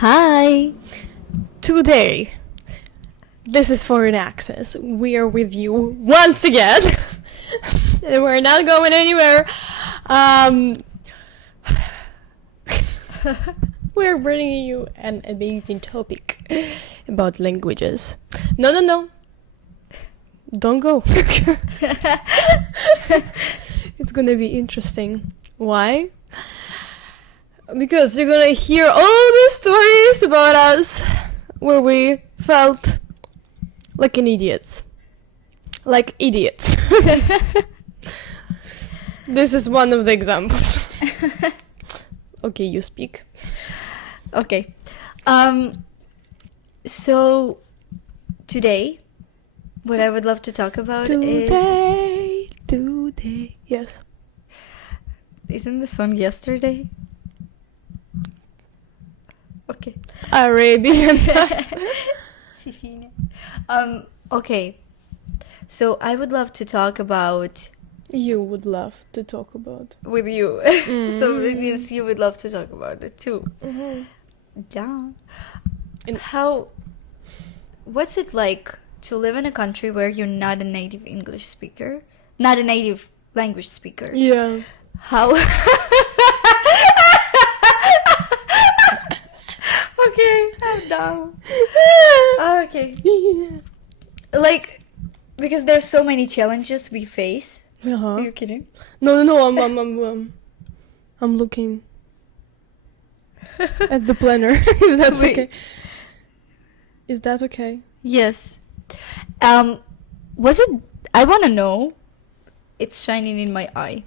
Hi. Today, this is Foreign Access. We are with you once again. And we're not going anywhere. We're bringing you an amazing topic about languages. No. Don't go. It's gonna be interesting. Why? Because you're gonna hear all the stories about us where we felt like idiots. Like idiots. This is one of the examples. Okay, you speak. Okay. So today, what I would love to talk about Today. Yes. isn't the song Yesterday? Okay. Arabian. Okay. So I would love to talk about You would love to talk about. with you. So it means you would love to talk about it too. Mm-hmm. Yeah. And- What's it like to live in a country where you're not a native English speaker? Not a native language speaker? Yeah. How? Okay, I'm down. Okay. Like, because there's so many challenges we face. Uh-huh. Are you kidding? No. I'm looking at the planner. If that's Wait. okay. Is that okay? Yes. Was it? I want to know. It's shining in my eye.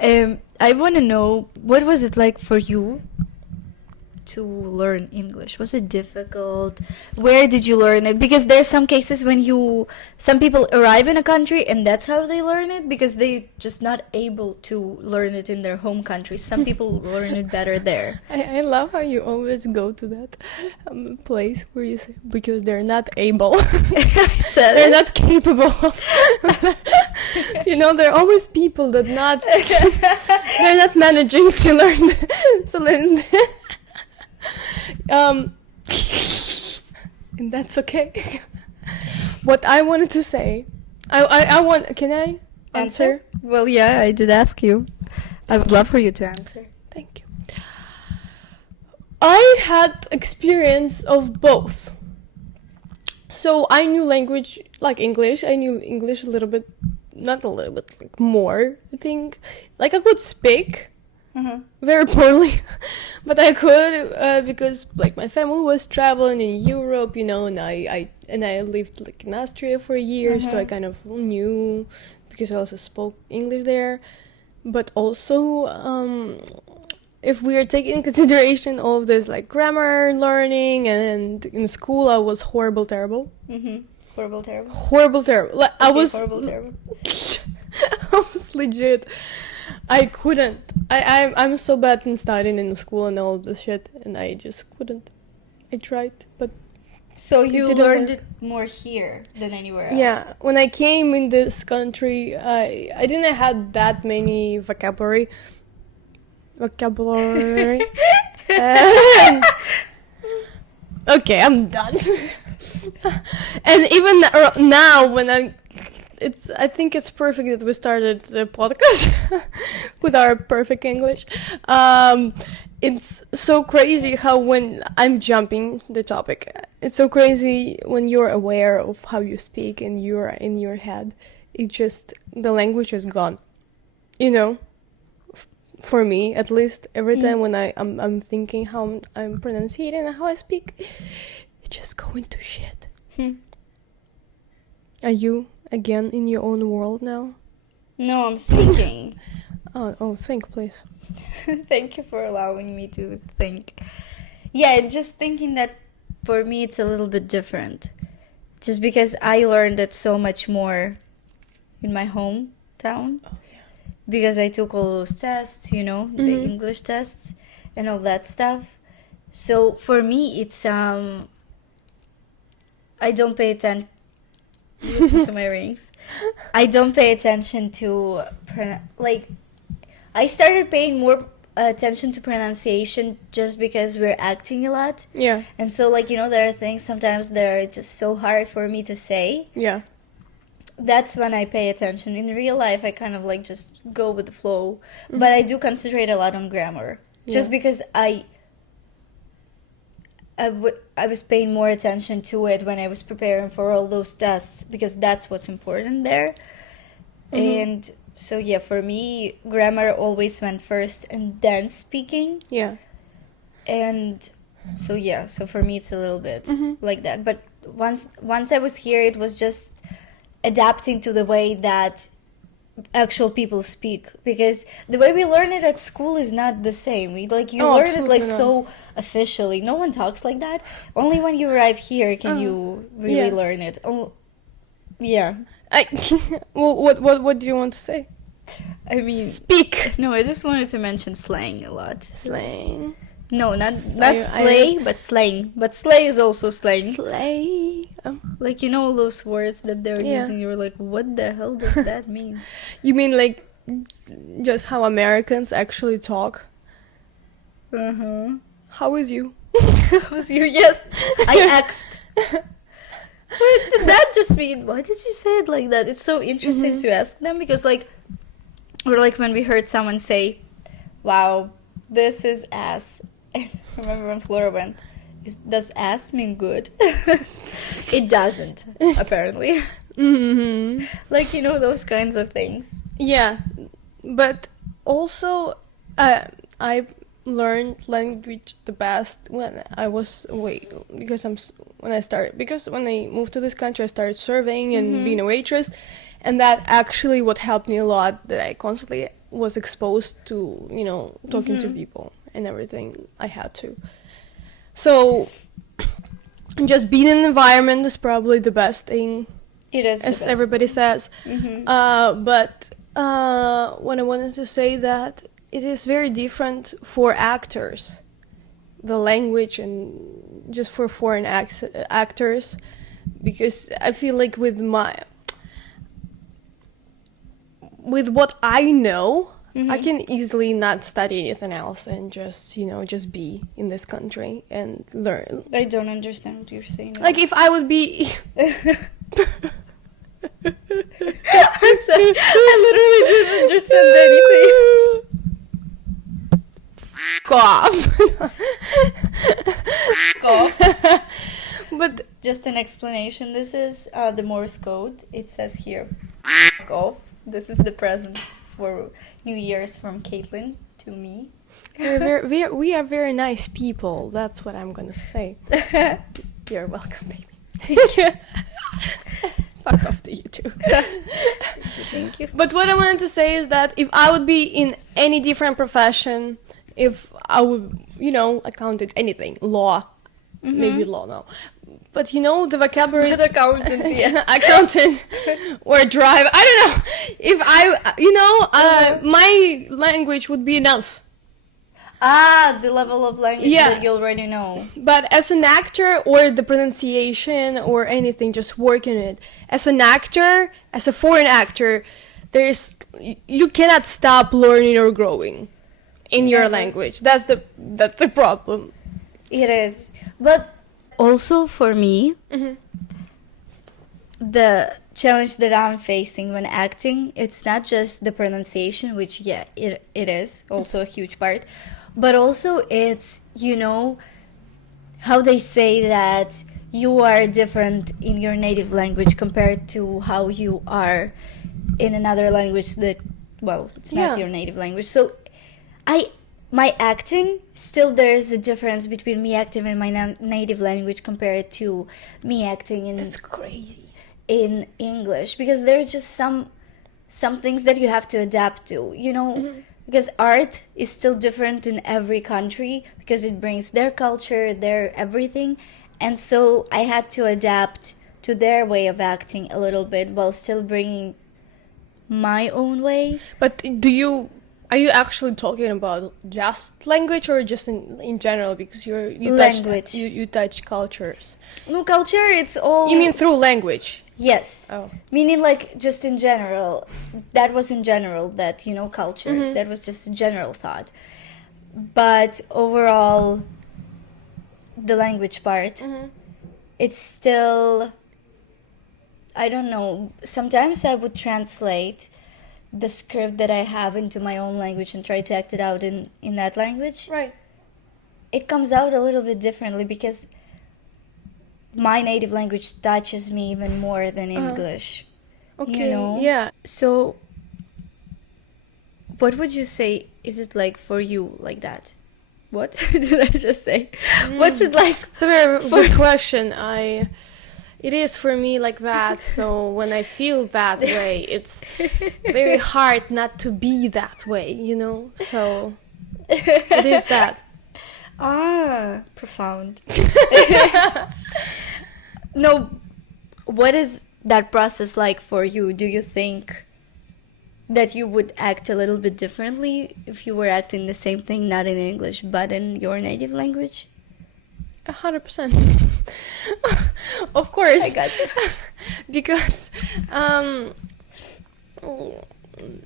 I want to know, what was it like for you to learn English? Was it difficult? Where did you learn it? Because there's some cases when some people arrive in a country and that's how they learn it, because they just not able to learn it in their home country. Some people learn it better there. I love how you always go to that place where you say, because they're not able. I said They're it. not capable. You know, there are always people that they're not managing to learn. And that's okay. What I wanted to say, can I answer? Well, yeah, I did ask you. I would love for you to answer. Thank you. I had experience of both. So I knew language like English. I knew English a little bit, not a little bit, like more, I think. Like I could speak very poorly, but I could because like my family was traveling in Europe, you know, and I lived like in Austria for a year, so I kind of knew because I also spoke English there. But also, if we are taking in consideration all of this like grammar learning, and in school I was terrible. Horrible, terrible. Like I was horrible, terrible. I was legit. I couldn't. I'm so bad in studying in school and all this shit, and I just couldn't. I tried, but So it you didn't learned work. it more here than anywhere else. Yeah, when I came in this country, I didn't have that many vocabulary. Okay, I'm done. And even now, when I think it's perfect that we started the podcast with our perfect English. It's so crazy how when I'm jumping the topic, it's so crazy when you're aware of how you speak and you're in your head. The language is gone. You know, for me at least, every time when I'm thinking how I'm pronouncing and how I speak, it just go into shit. Are you again in your own world now? No, I'm thinking. Oh, think, please. Thank you for allowing me to think. Yeah, just thinking that for me it's a little bit different. Just because I learned it so much more in my hometown. Oh, yeah. Because I took all those tests, the English tests and all that stuff. So for me it's I don't pay attention. Listen to my rings. I don't pay attention to I started paying more attention to pronunciation just because we're acting a lot. Yeah. And so, like, you know, there are things sometimes that are just so hard for me to say. Yeah. That's when I pay attention. In real life, I kind of like just go with the flow. But I do concentrate a lot on grammar. Just because I was paying more attention to it when I was preparing for all those tests, because that's what's important there. And so, yeah, for me, grammar always went first and then speaking. Yeah. And so, yeah, so for me, it's a little bit like that. But once I was here, it was just adapting to the way that actual people speak, because the way we learn it at school is not the same. You learn it like so officially. No one talks like that. Only when you arrive here can you really learn it. Oh, yeah. What do you want to say? I mean, Speak. No, I just wanted to mention slang a lot. Slang. No, not slay, but slang. But slay is also slang. Slay. Like, you know all those words that they're using, you're like, what the hell does that mean? You mean like just how Americans actually talk? How was you? How was you? Yes, I asked. What did that just mean? Why did you say it like that? It's so interesting to ask them, because like, or like when we heard someone say, wow, this is ass. I remember when Flora went, does ass mean good? It doesn't, apparently. Like, you know, those kinds of things. Yeah, but also I learned language the best when I was away, because when I moved to this country, I started serving and being a waitress, and that actually what helped me a lot, that I constantly was exposed to, you know, talking to people and everything I had to. So just being in an environment is probably the best thing. It is, as everybody says. But what I wanted to say, that it is very different for actors, the language, and just for foreign actors, because I feel like with what I know, I can easily not study anything else and just, you know, just be in this country and learn. I don't understand what you're saying. Like, if I would be... I'm sorry, I literally didn't understand anything. F off. But just an explanation, this is the Morse code. It says here, off. This is the present for New Year's from Caitlin to me. we are very nice people. That's what I'm gonna say. You're welcome, baby. Fuck off to you too. Thank you. But what I wanted to say is that if I would be in any different profession, if I would, you know, accounted anything, law, maybe law, no. But, you know, the vocabulary... accountant, yes. Accountant or driver, I don't know. If I, you know, my language would be enough. The level of language that you already know. But as an actor, or the pronunciation or anything, just working it. As an actor, as a foreign actor, you cannot stop learning or growing in your language. That's the problem. It is. But also for me, the challenge that I'm facing when acting, it's not just the pronunciation, which it is also a huge part, but also it's, you know, how they say that you are different in your native language compared to how you are in another language that, well, it's not your native language. So my acting, still there is a difference between me acting in my native language compared to me acting in... That's crazy. In English, because there are just some things that you have to adapt to, you know, because art is still different in every country, because it brings their culture, their everything, and so I had to adapt to their way of acting a little bit while still bringing my own way. But are you actually talking about just language, or just in general, because you language. You touch cultures? No, culture, it's all... You mean through language? Yes. Oh. Meaning, like, just in general. That was in general, that, you know, culture. That was just a general thought. but overall, the language part, Mm-hmm. it's still, I don't know. Sometimes I would translate the script that I have into my own language and try to act it out in that language. Right. It comes out a little bit differently because my native language touches me even more than English. Okay. You know? Yeah. So, what would you say is it like for you, like that? What did I just say? What's it like? It's a very good question. It is for me like that. So when I feel that way, it's very hard not to be that way, you know? So it is that. Profound. No, what is that process like for you? Do you think that you would act a little bit differently if you were acting the same thing, not in English, but in your native language? 100%. Of course. I got you. Because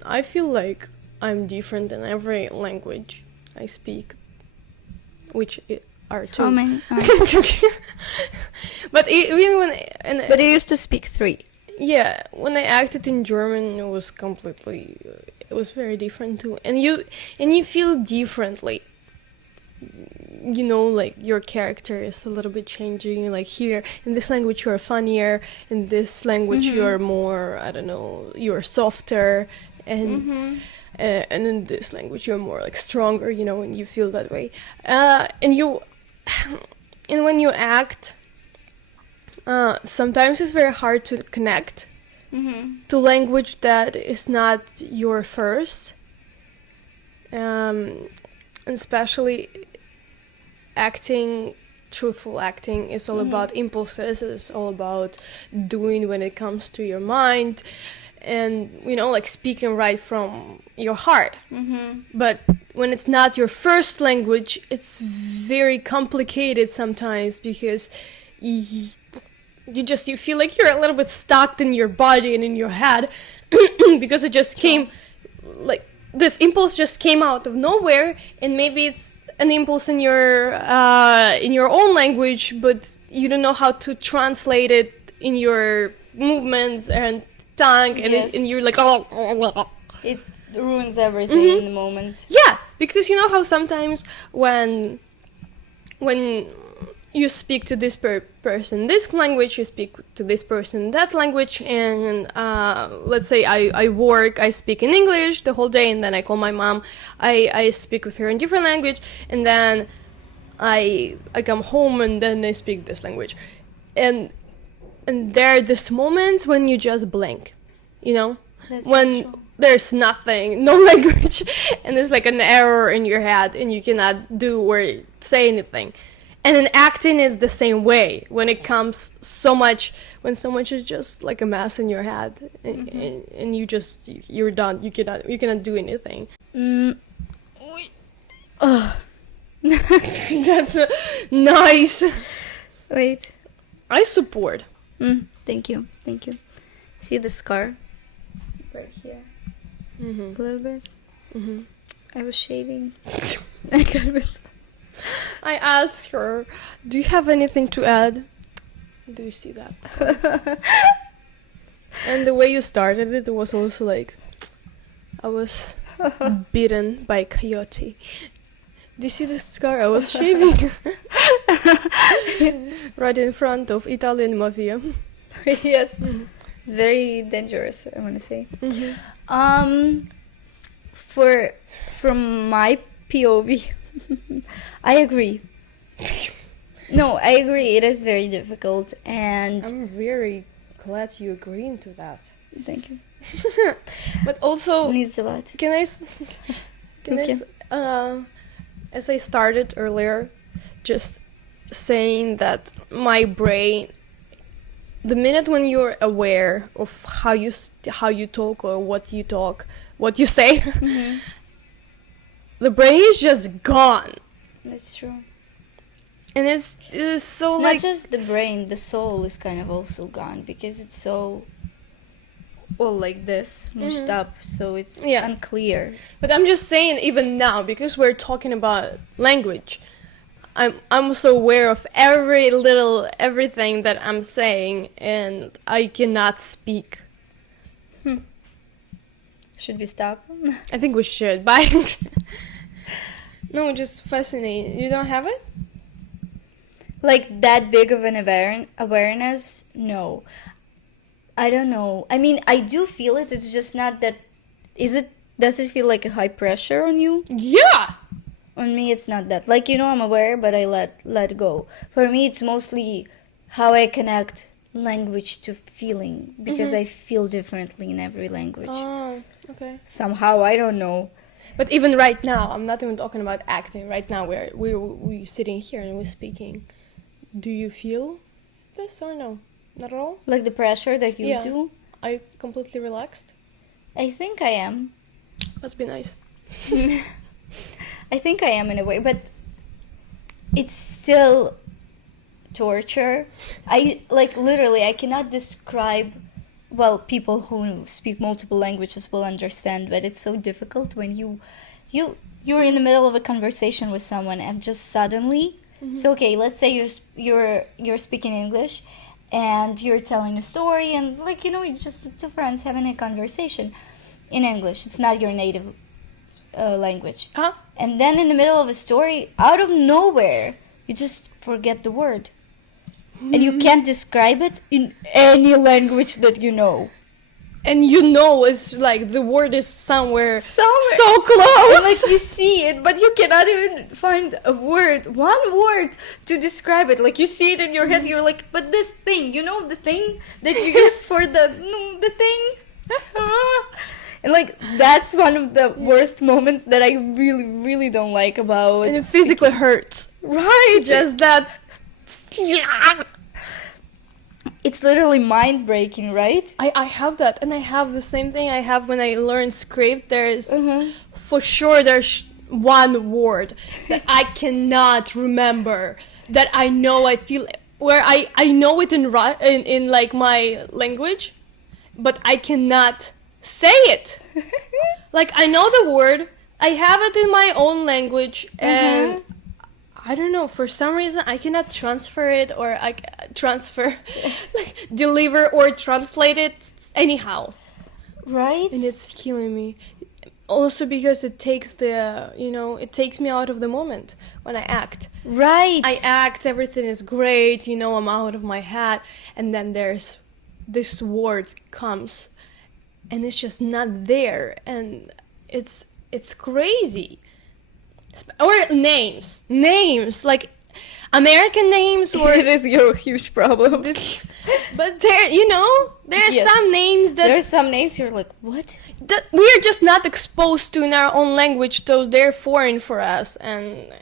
I feel like I'm different in every language I speak, which are two. How many? But even when But you used to speak 3. yeah, when I acted in German, it was completely, it was very different too. And you feel differently. You know, like your character is a little bit changing. Like here, in this language, you're funnier. In this language, you're more, I don't know, you're softer. And and in this language, you're more like stronger. You know, and you feel that way. And when you act, sometimes it's very hard to connect to language that is not your first, and especially truthful acting is all about impulses. It's all about doing when it comes to your mind, and you know, like speaking right from your heart. But when it's not your first language, it's very complicated sometimes because you feel like you're a little bit stuck in your body and in your head because it just came, like this impulse just came out of nowhere, and maybe it's an impulse in your own language, but you don't know how to translate it in your movements and tongue, and, and you're like, oh. It ruins everything in the moment. Yeah, because you know how sometimes when you speak to this person this language, you speak to this person that language, and let's say I speak in English the whole day, and then I call my mom, I speak with her in different language, and then I come home and then I speak this language, and there are these moments when you just blank, you know. That's when so true. there's nothing, no language, and there's like an error in your head and you cannot do or say anything. And in acting is the same way. When it comes when so much is just like a mess in your head, and you're done. You cannot do anything. That's nice. Wait. I support. Thank you. See the scar? Right here. A little bit. I was shaving. I got it. I asked her, "Do you have anything to add?" Do you see that? And the way you started it was also like, I was bitten by a coyote. Do you see the scar? I was shaving right in front of Italian mafia. Yes. It's very dangerous, I want to say. From my POV, I agree. No, I agree. It is very difficult, and I'm very glad you agree into that. thank you. But also, Means a lot. can I as I started earlier, just saying that my brain, the minute when you're aware of how you talk or what you say, the brain is just gone. That's true. And it's so Not like just the brain, the soul is kind of also gone because it's so all like this, mushed up, so it's Yeah. unclear. But I'm just saying, even now, because we're talking about language, I'm so aware of everything that I'm saying, and I cannot speak. Should we stop? I think we should, but no, just fascinating. You don't have it? Like that big of an awareness? No. I don't know. I mean, I do feel it. It's just not that. Does it feel like a high pressure on you? Yeah. On me, it's not that. Like, I'm aware, but I let go. For me, it's mostly how I connect language to feeling, because I feel differently in every language. Oh, okay. Somehow, I don't know. But even right now, I'm not even talking about acting. Right now, we're sitting here and we're speaking. Do you feel this or no? Not at all? Like the pressure that you Yeah. do? Are you completely relaxed? I think I am. Must be nice. I think I am in a way, but it's still torture. Literally, I cannot describe. Well, people who speak multiple languages will understand, but it's so difficult when you're in the middle of a conversation with someone and just suddenly. So okay, let's say you're speaking English, and you're telling a story, and you're just two friends having a conversation in English. It's not your native language. Huh? And then in the middle of a story, out of nowhere, you just forget the word. And you can't describe it in any language that you know. And it's like the word is somewhere so And, close. you see it, but you cannot even find one word to describe it. Like you see it in your head, you're like, but this thing, the thing that you use for the thing. And that's one of the worst moments that I really, really don't like about. And it physically hurts. Right. Just that. It's literally mind breaking, right? I have that, and I have the same thing I have when I learn script. There's for sure there's one word that I cannot remember, that I know I feel, where I know it in like my language, but I cannot say it. Like I know the word, I have it in my own language, and I don't know, for some reason I cannot transfer it, or deliver or translate it anyhow. Right? And it's killing me. Also because it takes it takes me out of the moment when I act. Right. I act, everything is great, I'm out of my head, and then there's this word comes, and it's just not there, and it's crazy. Or names, like American names, or it is your huge problem. but there's Yes. some names There's some names you're like, what? that we're just not exposed to in our own language, so they're foreign for us, and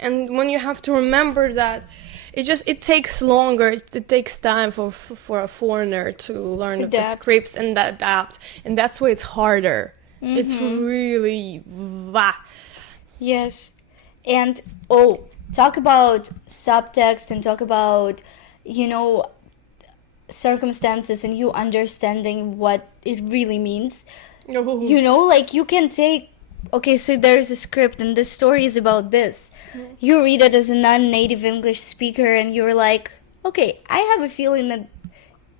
when you have to remember that, it takes longer. It takes time for a foreigner to learn the Adapt. scripts and adapt, and that's why it's harder. It's really Yes. And talk about subtext, and talk about circumstances, and you understanding what it really means. You can take, okay, so there's a script and the story is about this. You read it as a non-native English speaker, and you're like, okay, I have a feeling that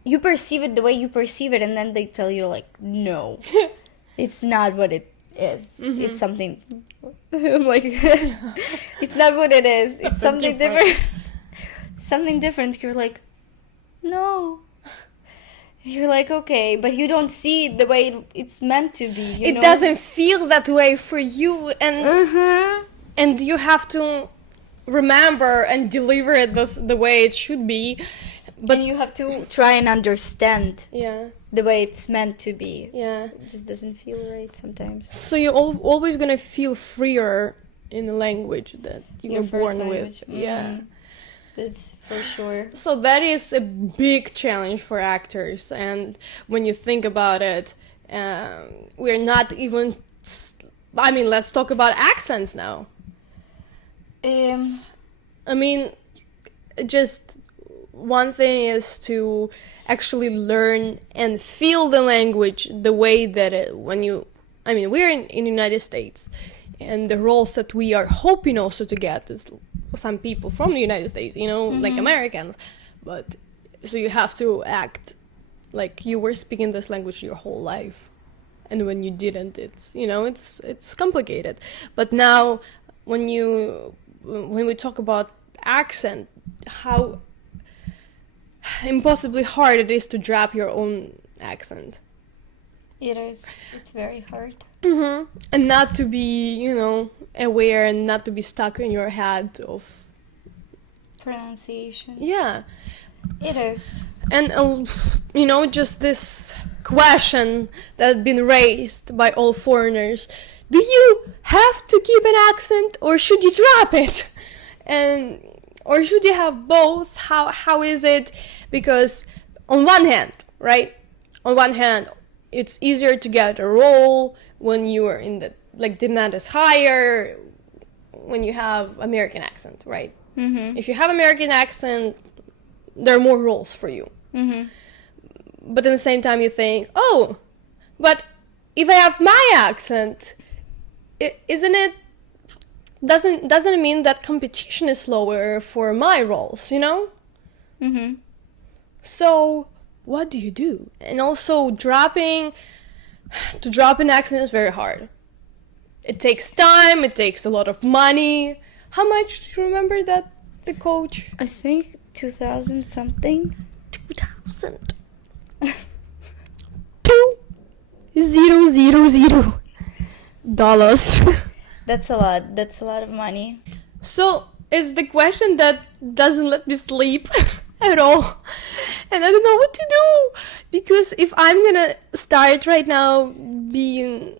you perceive it the way you perceive it, and then they tell you like, no, it's not what it is. It's something I'm like, it's not what it is. It's something different. Something different. You're like, no. You're like, okay, but you don't see it the way it's meant to be. It doesn't feel that way for you, and and you have to remember and deliver it the way it should be. But you have to try and understand the way it's meant to be. Yeah. It just doesn't feel right sometimes. So you're always gonna feel freer in the language that you were born with. Yeah. That's for sure. So that is a big challenge for actors, and when you think about it, we're not even. I mean, let's talk about accents now. I mean, just one thing is to actually learn and feel the language the way that we're in the United States, and the roles that we are hoping also to get is some people from the United States, like Americans, but so you have to act like you were speaking this language your whole life, and when you didn't, it's complicated. But now when we talk about accent, how impossibly hard it is to drop your own accent. It is. It's very hard. And not to be, aware, and not to be stuck in your head of Pronunciation. Yeah. It is. And, just this question that's been raised by all foreigners. Do you have to keep an accent, or should you drop it? Or should you have both? How is it? Because on one hand, right? On one hand, it's easier to get a role when you are in the demand is higher when you have American accent, right? If you have American accent, there are more roles for you. But at the same time, you think, oh, but if I have my accent, doesn't it mean that competition is lower for my roles, So what do you do? And also to drop an accent is very hard. It takes time, it takes a lot of money. How much do you remember that the coach? I think 2,000 something. 2,000. 2,000 dollars. That's a lot. That's a lot of money. So it's the question that doesn't let me sleep at all. And I don't know what to do. Because if I'm gonna start right now being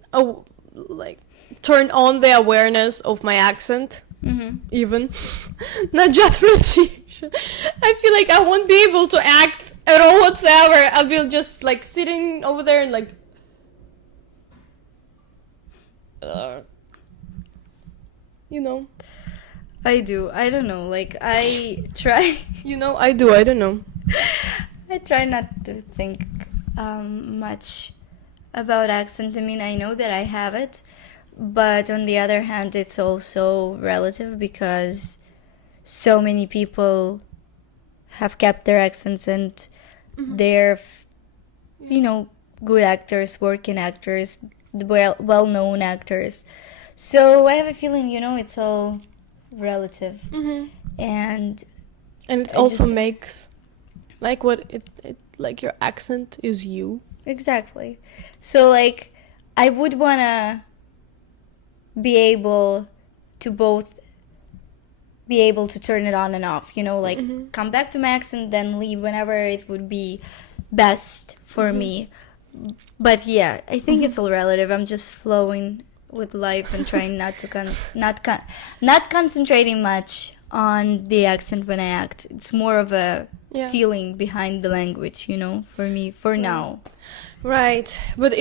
turn on the awareness of my accent, even not just pronunciation, I feel like I won't be able to act at all whatsoever. I'll be just sitting over there and I do. I don't know. I try. I do. I don't know. I try not to think much about accent. I mean, I know that I have it, but on the other hand, it's also relative because so many people have kept their accents, and they're, good actors, working actors, well-known actors. So I have a feeling, it's all relative, and it also makes what it your accent is you. Exactly. So I would wanna be able to both be able to turn it on and off, come back to my accent, then leave whenever it would be best for me. But yeah, I think it's all relative. I'm just flowing with life and trying not to not concentrating much on the accent when I act. It's more of a feeling behind the language, for me, for now. Right. But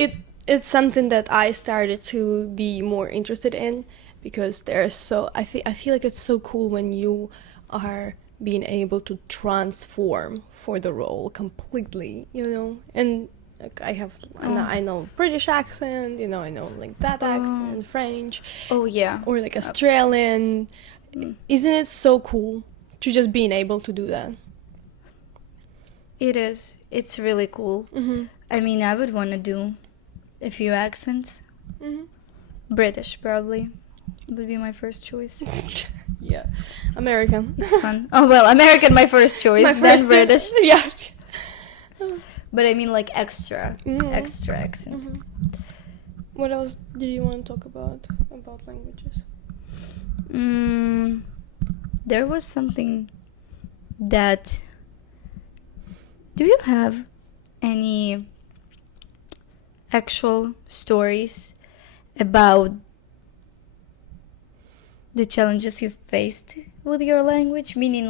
it's something that I started to be more interested in, because I feel like it's so cool when you are being able to transform for the role completely, and I know British accent, I know that accent, French. Oh yeah. Or Australian. Isn't it so cool to just being able to do that? It is. It's really cool. I mean, I would want to do a few accents. British probably would be my first choice. Yeah. American. It's fun. Oh well, American my first choice, then British. Yeah. But I mean extra accent. What else do you want to talk about languages? There was something that... Do you have any actual stories about the challenges you faced with your language? Meaning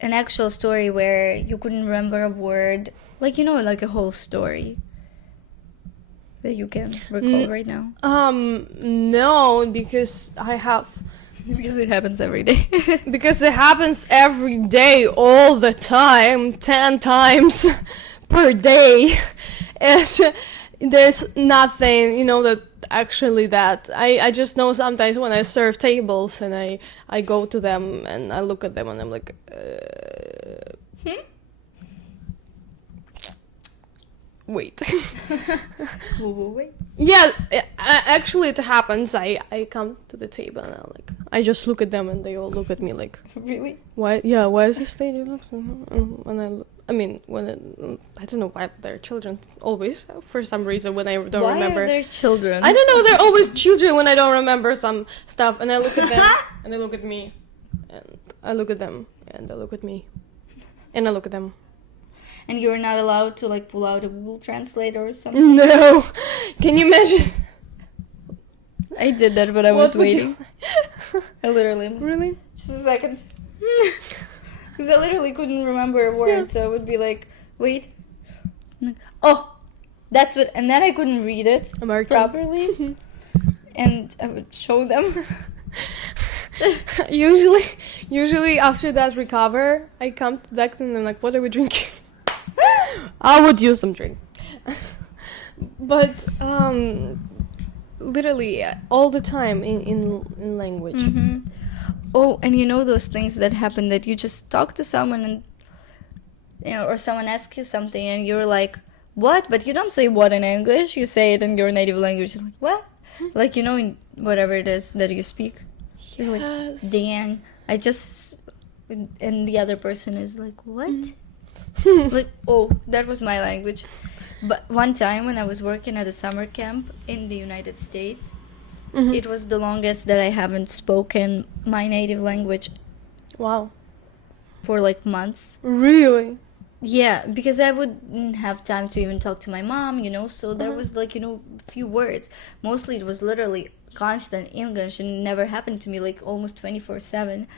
an actual story where you couldn't remember a word, a whole story that you can recall right now. No, because I have Because it happens every day. Because it happens every day, all the time, 10 times per day. And there's nothing, that actually that. I just know sometimes when I serve tables and I go to them and I look at them and I'm like, wait. Wait. Yeah, actually it happens. I come to the table and I just look at them and they all look at me like, Really? why? Yeah, why is this lady looking? And I don't know why they're children always for some reason when I don't remember. Why are there children? I don't know. They're always children when I don't remember some stuff, and I look at them and they look at me, and I look at them and they look at me, and I look at them. And you're not allowed to pull out a Google Translate or something? No, can you imagine? I did that, but I was waiting. I literally. Really? Just a second. Because I literally couldn't remember a word, so I would be like, wait. Oh, that's what. And then I couldn't read it properly. And I would show them. Usually after that recover, I come back and I'm like, what are we drinking? I would use some drink. But literally all the time in language. Mm-hmm. Oh, and those things that happen that you just talk to someone and or someone asks you something and you're like, what? But you don't say what in English, you say it in your native language. You're like, what? In whatever it is that you speak. You're like, dang. And the other person is like, what? Like, oh, that was my language. But one time when I was working at a summer camp in the United States, it was the longest that I haven't spoken my native language. Wow. For months. Really? Yeah, because I wouldn't have time to even talk to my mom, so there was a few words. Mostly it was literally constant English and it never happened to me almost 24/7.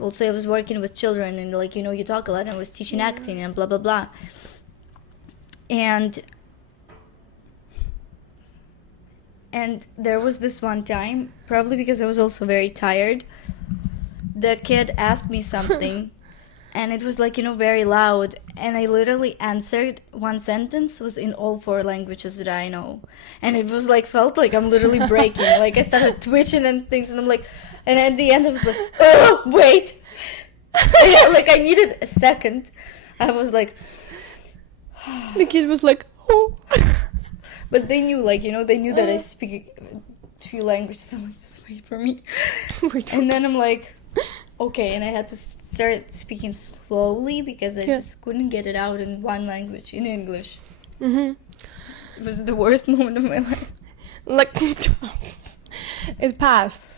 Also, I was working with children and you talk a lot and I was teaching acting and blah, blah, blah. And there was this one time, probably because I was also very tired, the kid asked me something and it was very loud, and I literally answered one sentence was in all 4 languages that I know, and it was felt like I'm literally breaking. I started twitching and things, and I'm like, and at the end I was like, oh wait. I needed a second. I was like, the kid was like, oh. But they knew, they knew that I speak a few languages, so I'm like, just wait for me. And then I'm like, okay, and I had to start speaking slowly because I just couldn't get it out in one language, in English. Mm-hmm. It was the worst moment of my life. It passed.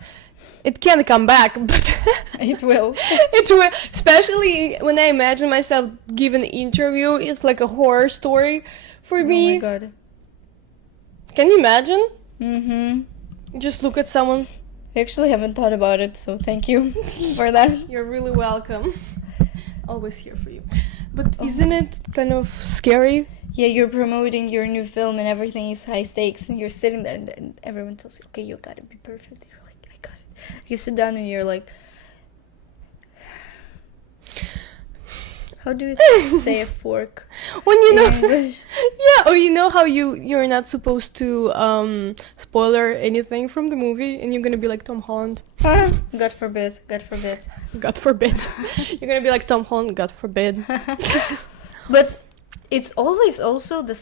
It can't come back, but it will. It will. Especially when I imagine myself giving an interview, it's like a horror story for me. Oh my god. Can you imagine? Mm-hmm. Just look at someone. I actually haven't thought about it, so thank you for that. You're really welcome. Always here for you. But isn't it kind of scary? Yeah, you're promoting your new film and everything is high stakes, and you're sitting there and everyone tells you, okay, you gotta be perfect. You're like, I got it. You sit down and you're like, how do you say a fork when you know English? Yeah, or how you're not supposed to spoiler anything from the movie, and you're gonna be like Tom Holland. God forbid. God forbid. God forbid. You're gonna be like Tom Holland. God forbid. But it's always also the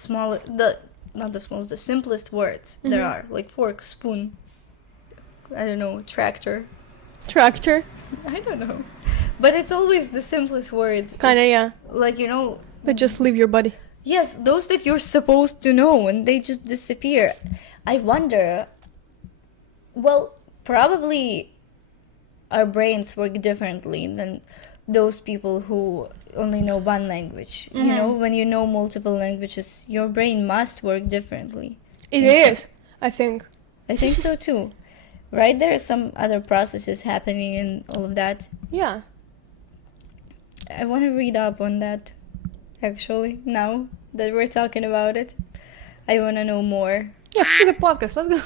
simplest words there are, like fork, spoon. I don't know, tractor. Tractor. I don't know. But it's always the simplest words. Kinda, yeah. They just leave your body. Yes, those that you're supposed to know, and they just disappear. I wonder, well, probably our brains work differently than those people who only know one language. Mm-hmm. When you know multiple languages, your brain must work differently. It is, I think. I think so too. Right? There are some other processes happening and all of that. Yeah. I want to read up on that, actually, now that we're talking about it. I want to know more. Yeah, do the podcast. Let's go.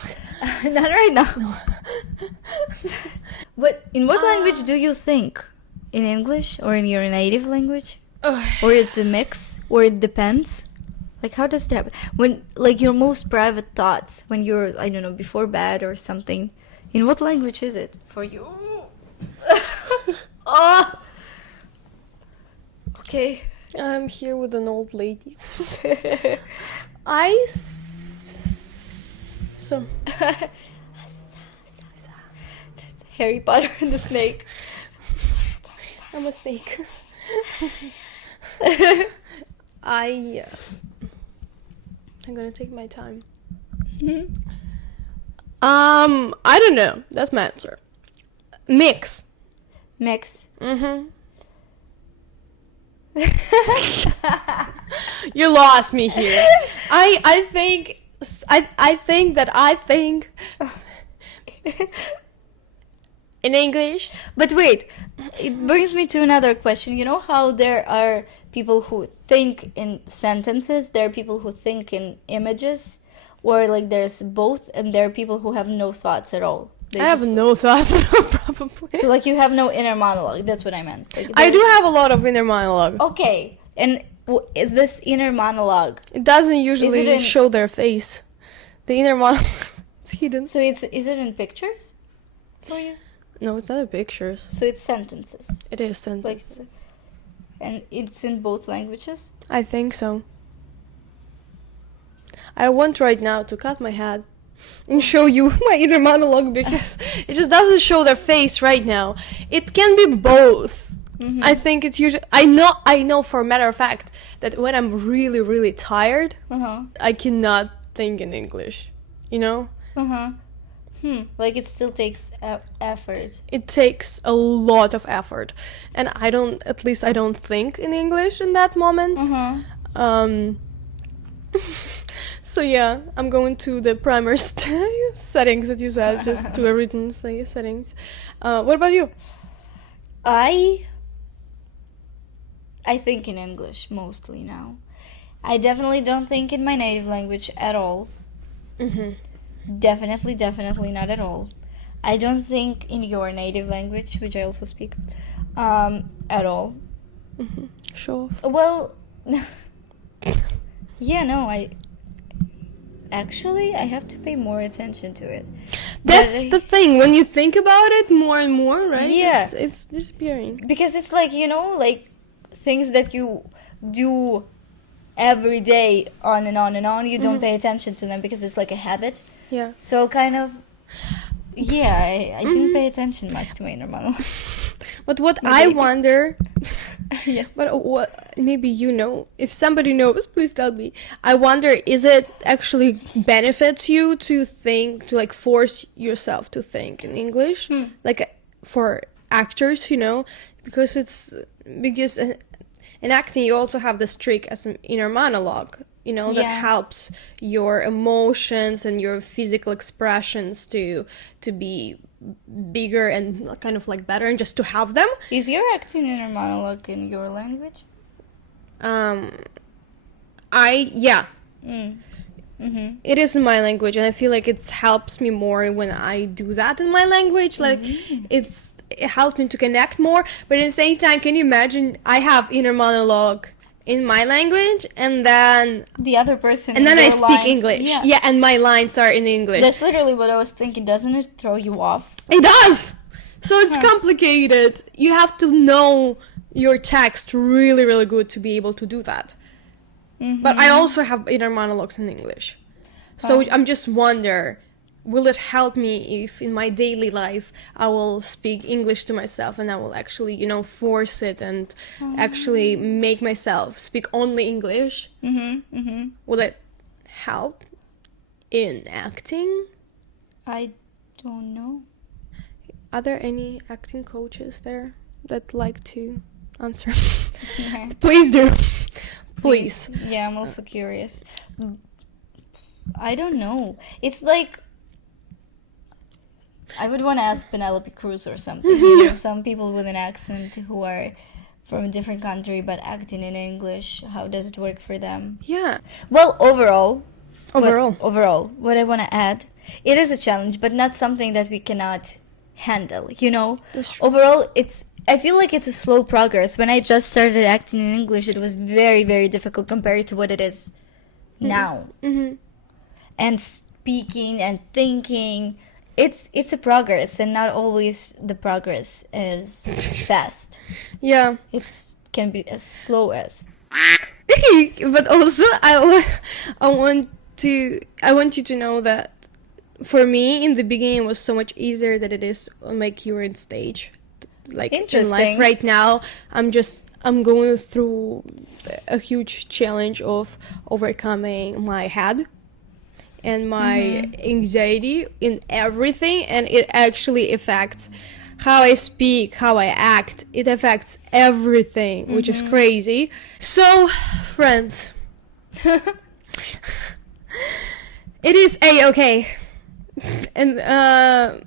Not right now. No. In what language do you think? In English or in your native language? Ugh. Or it's a mix? Or it depends? Like, how does that happen? When, like, your most private thoughts, when you're, I don't know, before bed or something, in what language is it for you? Oh! Okay. I'm here with an old lady. So Harry Potter and the snake. I'm a snake. I'm gonna take my time. I don't know. That's my answer. Mix. Mix. Mm-hmm. You lost me here. I think in English. But wait, it brings me to another question. You know how there are people who think in sentences, there are people who think in images, or like there's both, and there are people who have no thoughts at all. I have no thoughts at all, probably. So like you have no inner monologue. That's what I meant. Like, I do have a lot of inner monologue. Okay, and is this inner monologue? It doesn't usually in- show their face. The inner monologue is hidden. So is it in pictures for you? No, it's not in pictures. So it's sentences. It is sentences. Like, and it's in both languages? I think so. I want right now to cut my head and show you my inner monologue because it just doesn't show their face right now. It can be both. Mm-hmm. I think it's usually... I know for a matter of fact that when I'm really, really tired, I cannot think in English. You know? Like it still takes effort. It takes a lot of effort. And I don't think in English in that moment. So yeah, I'm going to the primer settings that you said, just to a written settings. What about you? I think in English mostly now. I definitely don't think in my native language at all. Definitely not at all. I don't think in your native language, which I also speak, at all. Show off. Well, yeah, no, I have to pay more attention to it. That's the thing. When you think about it more and more, right? Yeah. It's disappearing. Because it's like, you know, like things that you do every day on and on and on, you don't pay attention to them because it's like a habit. Yeah. So kind of, yeah, I didn't pay attention much to my inner monologue. But what I wonder... Yes. But what, maybe you know, if somebody knows, please tell me. I wonder, is it actually benefits you to think, to like force yourself to think in English? Like for actors, you know, because in acting you also have this trick as an inner monologue, you know, that helps your emotions and your physical expressions to be bigger and kind of like better and just to have them. Is your acting inner monologue in your language? It is in my language, and I feel like it helps me more when I do that in my language. Like it helps me to connect more, but at the same time, can you imagine I have inner monologue in my language and then the other person and then I speak lines, English, and my lines are in English. That's literally what I was thinking. Doesn't it throw you off? It does. So it's complicated. You have to know your text really, really good to be able to do that. But I also have inner monologues in English. So I'm just wonder, will it help me if in my daily life I will speak English to myself and I will actually, you know, force it and actually make myself speak only English? Will it help in acting? I don't know. Are there any acting coaches there that like to answer? Please do. Please. Yeah, I'm also curious. I don't know. It's like I would want to ask Penelope Cruz or something. You know, some people with an accent who are from a different country but acting in English. How does it work for them? Yeah. Well, overall, what I want to add, it is a challenge, but not something that we cannot handle, you know? That's true. Overall, I feel like it's a slow progress. When I just started acting in English, it was very, very difficult compared to what it is now. Mm-hmm. And speaking and thinking, it's a progress, and not always the progress is fast. Yeah. It can be as slow as. But also, I want you to know that for me in the beginning it was so much easier than it is on my current stage. Like in life Interesting. right now, I'm going through a huge challenge of overcoming my head and my anxiety in everything, and it actually affects how I speak, how I act. It affects everything, which is crazy. So, friends, it is A-okay. And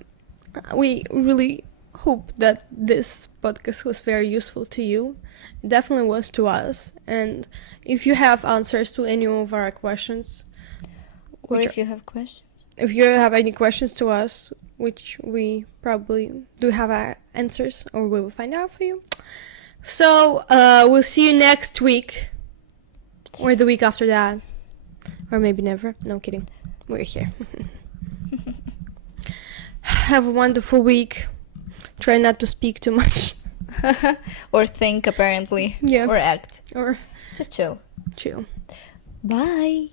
we really hope that this podcast was very useful to you. It definitely was to us. And if you have answers to any of our questions, Or if you have questions. if you have any questions to us, which we probably do have answers, or we will find out for you. So, we'll see you next week, or the week after that, or maybe never. No kidding. We're here. Have a wonderful week. Try not to speak too much. Or think, apparently. Yeah. Or act. Or Just chill. chill. Bye.